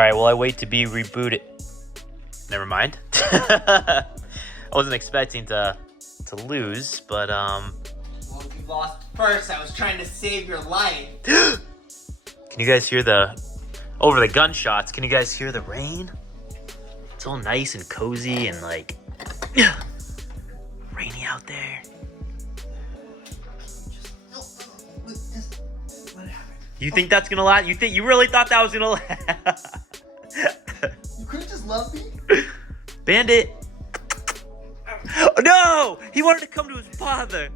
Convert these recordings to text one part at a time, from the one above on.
Alright, well, I wait to be rebooted. Never mind. I wasn't expecting to lose, but, Well, you lost first. I was trying to save your life. Can you guys hear over the gunshots, can you guys hear the rain? It's all nice and cozy and, like, rainy out there. Just let it happen. You think that's gonna last? You really thought that was gonna last? You couldn't just love me? Bandit! No! He wanted to come to his father.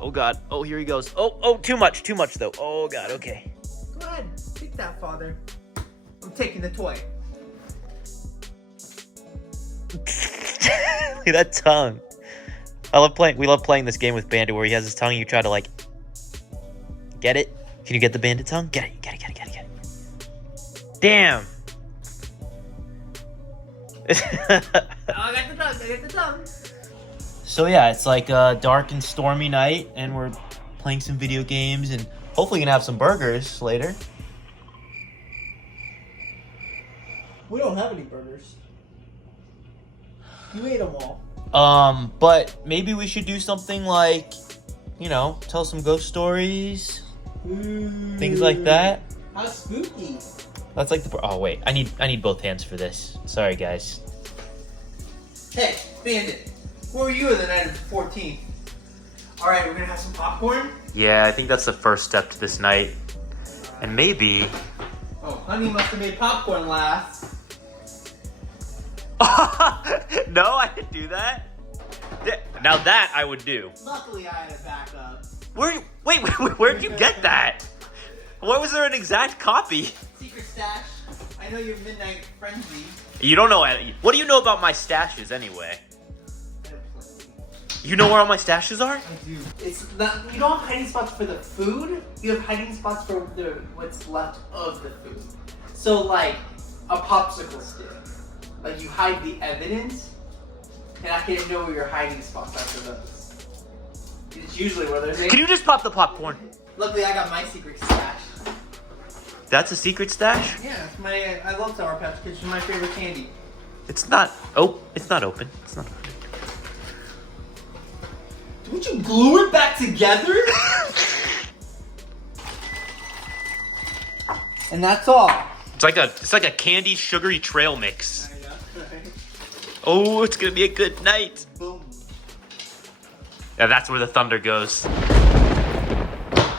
Oh god. Oh, here he goes. Oh, too much though. Oh god, okay. Go ahead, take that, father. I'm taking the toy. Look at that tongue. We love playing this game with Bandit where he has his tongue and you try to like get it. Can you get the Bandit tongue? Get it. Damn. I got the tongue. So yeah, it's like a dark and stormy night and we're playing some video games and hopefully gonna have some burgers later. We don't have any burgers. You ate them all. But maybe we should do something like, tell some ghost stories. Ooh. Things like that. How spooky. That's like oh wait, I need both hands for this. Sorry guys. Hey, Bandit. Where were you on the night of the 14th? Alright, we're gonna have some popcorn? Yeah, I think that's the first step to this night. And maybe... Oh, honey must have made popcorn last. No, I didn't do that. Now that I would do. Luckily I had a backup. Wait, where'd you get that? Why was there an exact copy? Secret stash. I know you're midnight frenzy. You don't know... What do you know about my stashes anyway? You know where all my stashes are? I do. It's not, you don't have hiding spots for the food. You have hiding spots for what's left of the food. So like a popsicle stick. Like you hide the evidence, and I can't know where your hiding spots are for those. It's usually where there's. Can you just pop the popcorn? Luckily, I got my secret stash. That's a secret stash? Yeah, it's I love Sour Patch Kids. It's my favorite candy. It's not. Oh, it's not open. It's not open. Would you glue it back together? And that's all. It's like a candy sugary trail mix. I know. Oh, it's gonna be a good night. Boom. Yeah, that's where the thunder goes.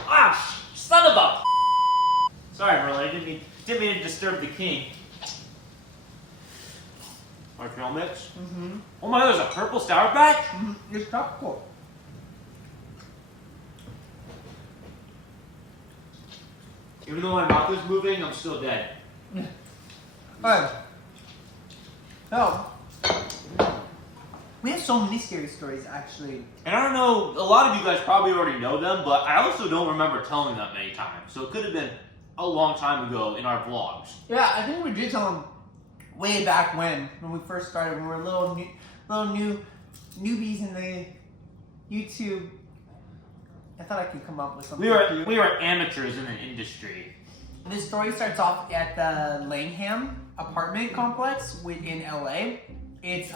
Ah, son of a. Sorry, Merlin. I didn't mean to disturb the king. Our trail mix. Mm-hmm. Oh my God, there's a purple Sour Patch. Mm-hmm. It's tropical. Even though my mouth is moving, I'm still dead. Alright. So, we have so many scary stories, actually. And I don't know, a lot of you guys probably already know them, but I also don't remember telling them many times. So it could have been a long time ago in our vlogs. Yeah, I think we did tell them way back when we first started, when we were little newbies in the YouTube. I thought I could come up with something. We were amateurs in the industry. This story starts off at the Langham apartment complex in LA. It's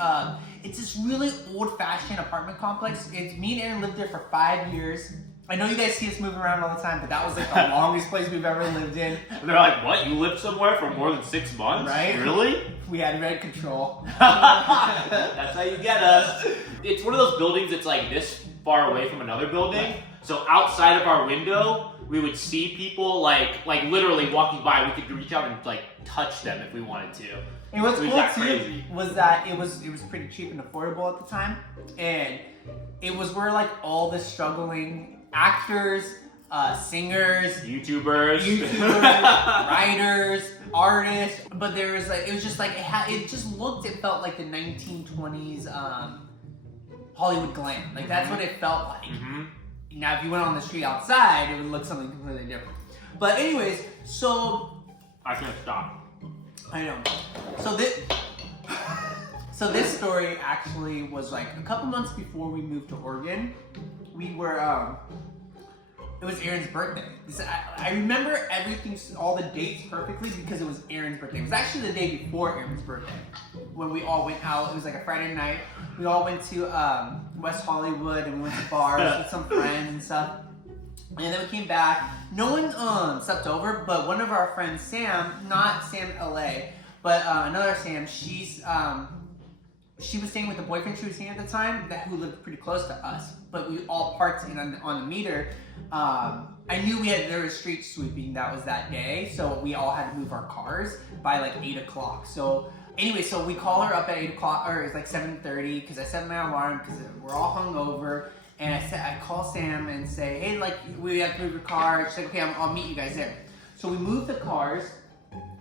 this really old-fashioned apartment complex. Me and Aaron lived there for 5 years. I know you guys see us moving around all the time, but that was like the longest place we've ever lived in. They're like, what? You lived somewhere for more than 6 months? Right? Really? We had rent control. That's how you get us. It's one of those buildings that's like this far away from another building. So outside of our window, we would see people like literally walking by. We could reach out and like touch them if we wanted to. And what's cool too crazy. was that it was pretty cheap and affordable at the time, and it was where like all the struggling actors, singers, YouTubers, writers, artists. But there was like it felt like the 1920s Hollywood glam. Like that's what it felt like. Mm-hmm. Now, if you went on the street outside, it would look something completely different. But anyways, so I can't stop. I know. So this story actually was like a couple months before we moved to Oregon. We were It was Aaron's birthday. I remember everything, all the dates perfectly because it was Aaron's birthday. It was actually the day before Aaron's birthday when we all went out. It was like a Friday night. We all went to West Hollywood and we went to bars with some friends and stuff. And then we came back. No one slept over, but one of our friends, Sam, not Sam LA, but another Sam, she was staying with the boyfriend she was seeing at the time who lived pretty close to us. But we all parked in on the meter. I knew there was street sweeping that was that day, so we all had to move our cars by like 8 o'clock. So anyway, so we call her up at 8 o'clock, or it's like 7:30, because I set my alarm because we're all hungover. And I call Sam and say, hey, like, we have to move your car. She's like, okay, I'll meet you guys there. So we move the cars,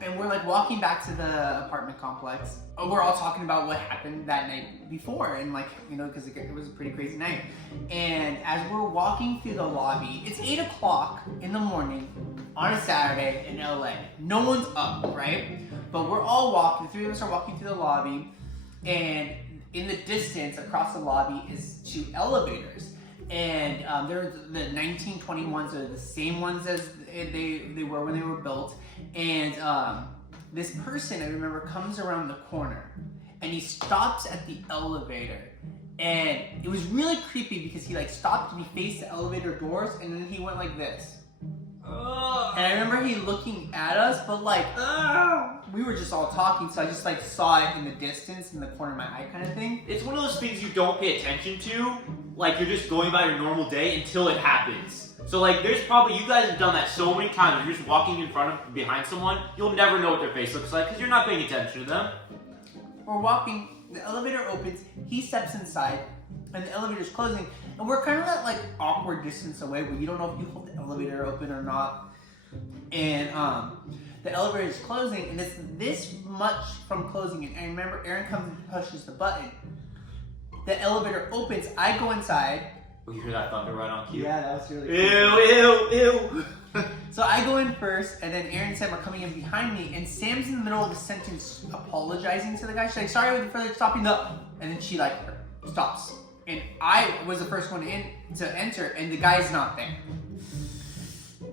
and we're like walking back to the apartment complex. We're all talking about what happened that night before, and like, you know, because it was a pretty crazy night. And as we're walking through the lobby, it's 8 o'clock in the morning on a Saturday in LA. No one's up, right? But we're all walking, the three of us are walking through the lobby, and in the distance across the lobby is 2 elevators. And they're the 1921s, are the same ones as they were when they were built. And this person, I remember, comes around the corner and he stops at the elevator. And it was really creepy because he like stopped and he faced the elevator doors and then he went like this. And I remember he looking at us, but like, we were just all talking, so I just like saw it in the distance, in the corner of my eye kind of thing. It's one of those things you don't pay attention to, like you're just going by your normal day until it happens. So like there's probably, you guys have done that so many times, you're just walking in front of, behind someone, you'll never know what their face looks like because you're not paying attention to them. We're walking, the elevator opens, he steps inside, and the elevator's closing, and we're kind of at like awkward distance away where you don't know if you hold the elevator open or not. And the elevator is closing, and it's this much from closing. And I remember Aaron comes and pushes the button. The elevator opens. I go inside. Oh, you hear that thunder right on cue? Yeah, that was really cool. Ew. So I go in first, and then Aaron and Sam are coming in behind me, and Sam's in the middle of the sentence apologizing to the guy. She's like, sorry for stopping the... And then she like stops. And I was the first one in to enter, and the guy's not there.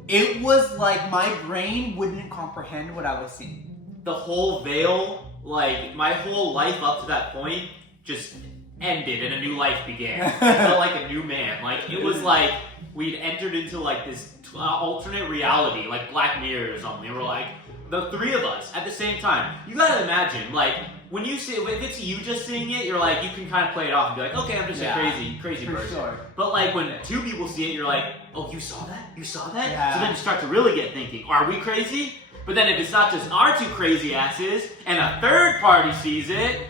It was like my brain wouldn't comprehend what I was seeing. The whole veil, like my whole life up to that point, just ended and a new life began. I felt like a new man. Like it was like we'd entered into like this alternate reality, like Black Mirror or something. We were like the three of us at the same time. You gotta imagine, like when you see, if it's you just seeing it, you're like, you can kind of play it off and be like, okay, I'm just a crazy person. Sure. But like when 2 people see it, you're like, oh, you saw that? You saw that? Yeah. So then you start to really get thinking, are we crazy? But then if it's not just our 2 crazy asses and a third party sees it,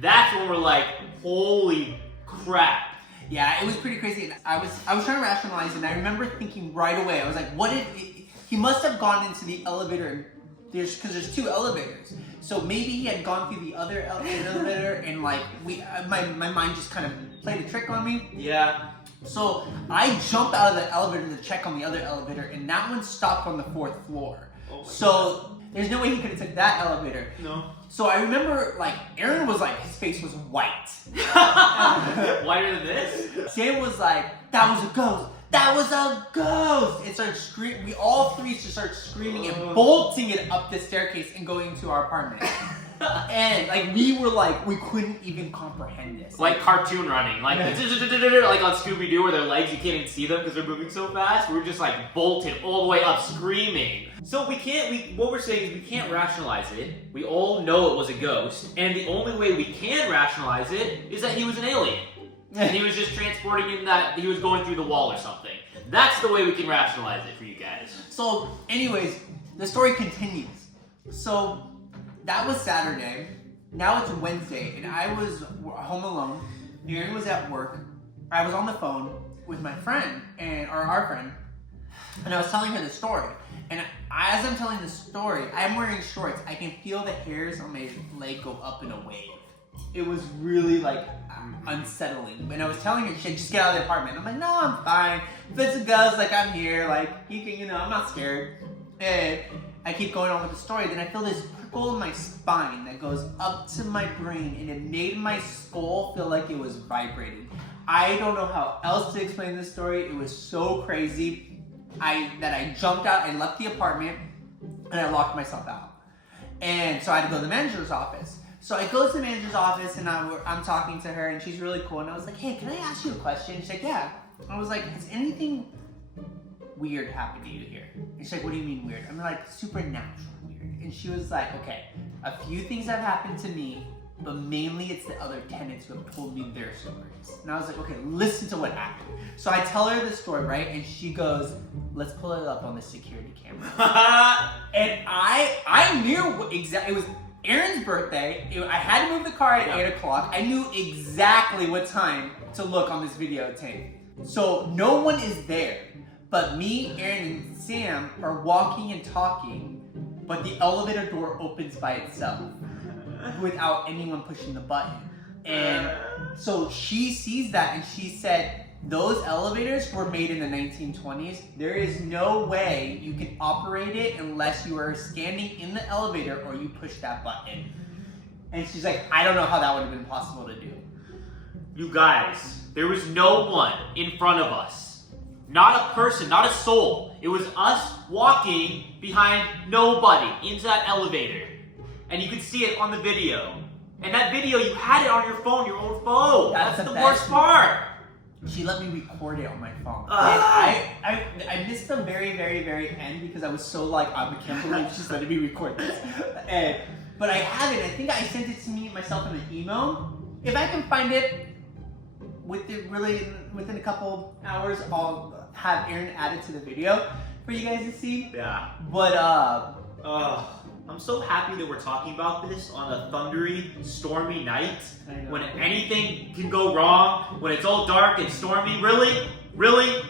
that's when we're like, holy crap. Yeah, it was pretty crazy. And I was trying to rationalize it, and I remember thinking right away, I was like, what if he must have gone into the elevator, and because there's 2 elevators. So maybe he had gone through the other elevator and like my mind just kind of played a trick on me. Yeah. So I jumped out of the elevator to check on the other elevator, and that one stopped on the 4th floor. Oh so God. There's no way he could have took that elevator. No. So I remember like Aaron was like, his face was white. Whiter than this? Sam was like, that was a ghost. That was a ghost! It started screaming. We all 3 just started screaming and bolting it up the staircase and going to our apartment. And like we were like, we couldn't even comprehend this. Like cartoon running, like like on Scooby-Doo where their legs, you can't even see them because they're moving so fast. We were just like bolted all the way up screaming. So what we're saying is we can't rationalize it. We all know it was a ghost. And the only way we can rationalize it is that he was an alien. And he was just transporting him, that he was going through the wall or something. That's the way we can rationalize it for you guys. So, anyways, the story continues. So, that was Saturday. Now it's Wednesday, and I was home alone. Aaron was at work. I was on the phone with my friend, our friend, and I was telling her the story. And as I'm telling the story, I'm wearing shorts. I can feel the hairs on my leg go up in a wave. It was really like unsettling. And I was telling her, just get out of the apartment. I'm like, no, I'm fine. If it's a ghost, like I'm here, like you can, I'm not scared. And I keep going on with the story. Then I feel this prickle in my spine that goes up to my brain, and it made my skull feel like it was vibrating. I don't know how else to explain this story. It was so crazy. that I jumped out and left the apartment and I locked myself out. And so I had to go to the manager's office. So I go to the manager's office and I'm talking to her and she's really cool. And I was like, hey, can I ask you a question? She's like, yeah. I was like, has anything weird happened to you here? And she's like, what do you mean weird? I'm like, supernatural weird. And she was like, okay, a few things have happened to me, but mainly it's the other tenants who have told me their stories. And I was like, okay, listen to what happened. So I tell her the story, right? And she goes, let's pull it up on the security camera. And I knew exactly, it was Aaron's birthday. I had to move the car at 8 o'clock. I knew exactly what time to look on this videotape. So no one is there, but me, Aaron, and Sam are walking and talking, but the elevator door opens by itself without anyone pushing the button. And so she sees that and she said, those elevators were made in the 1920s. There is no way you can operate it unless you are standing in the elevator or you push that button. And she's like, I don't know how that would have been possible to do. You guys, there was no one in front of us. Not a person, not a soul. It was us walking behind nobody into that elevator. And you could see it on the video. And that video, you had it on your phone, your own phone. That's the worst part. She let me record it on my phone. I missed the very, very, very end because I was so like, I can't believe she's letting me record this. But I have it. I think I sent it to me myself in an email. If I can find it within a couple hours, I'll have Aaron add it to the video for you guys to see. Yeah. But I'm so happy that we're talking about this on a thundery, stormy night when anything can go wrong, when it's all dark and stormy. Really? Really?